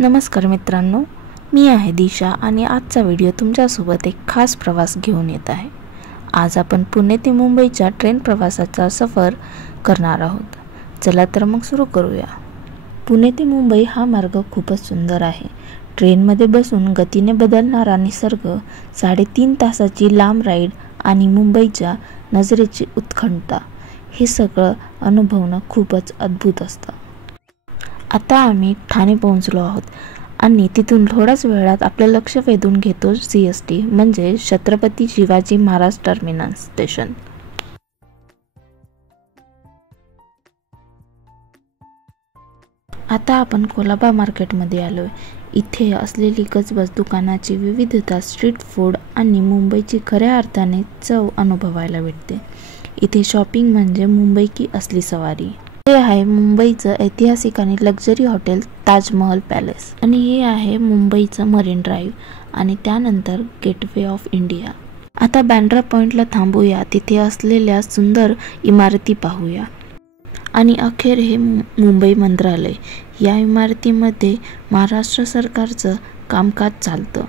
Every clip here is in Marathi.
नमस्कार मित्रांनो, मी आहे दिशा आणि आजचा व्हिडिओ तुमच्यासोबत एक खास प्रवास घेऊन येत आहे। आज आपण पुणे ते मुंबईच्या ट्रेन प्रवासाचा सफर करणार आहोत। चला तर मग सुरू करूया। पुणे ते मुंबई हा मार्ग खूपच सुंदर आहे। ट्रेनमध्ये बसून गतीने बदलणारा निसर्ग, 3.5 तासाची लांब राईड आणि मुंबईच्या नजरेची उत्खनता, हे सगळं अनुभवणं खूपच अद्भुत असतं। आता आम्ही ठाणे पोहोचलो आहोत आणि तिथून थोड्याच वेळात आपलं लक्ष वेधून घेतो CST म्हणजे छत्रपती शिवाजी महाराज टर्मिनस स्टेशन। आता आपण कोलाबा मार्केटमध्ये आलोय। इथे असलेली गजबज, दुकानाची विविधता, स्ट्रीट फूड आणि मुंबईची खऱ्या अर्थाने चव अनुभवायला भेटते। इथे शॉपिंग म्हणजे मुंबई की असली सवारी। हे आहे मुंबईचं ऐतिहासिक आणि लक्झरी हॉटेल ताजमहल पॅलेस आणि हे आहे मुंबईचं मरीन ड्राईव्ह आणि त्यानंतर गेटवे ऑफ इंडिया। आता बँड्रा पॉइंटला थांबूया, तिथे असलेल्या सुंदर इमारती पाहूया आणि अखेर हे मुंबई मंत्रालय। या इमारतीमध्ये महाराष्ट्र सरकारचं कामकाज चालतं।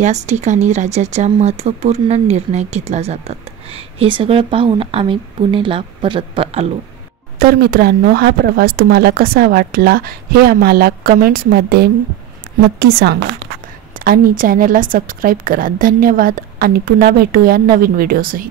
याच ठिकाणी राज्याच्या महत्त्वपूर्ण निर्णय घेतला जातात। हे सगळं पाहून आम्ही पुणेला परत आलो। तर मित्रांनो, हा प्रवास तुम्हाला कसा वाटला हे आम्हाला कमेंट्समध्ये नक्की सांगा आणि चॅनलला सबस्क्राईब करा। धन्यवाद आणि पुन्हा भेटूया नवीन व्हिडिओसहित।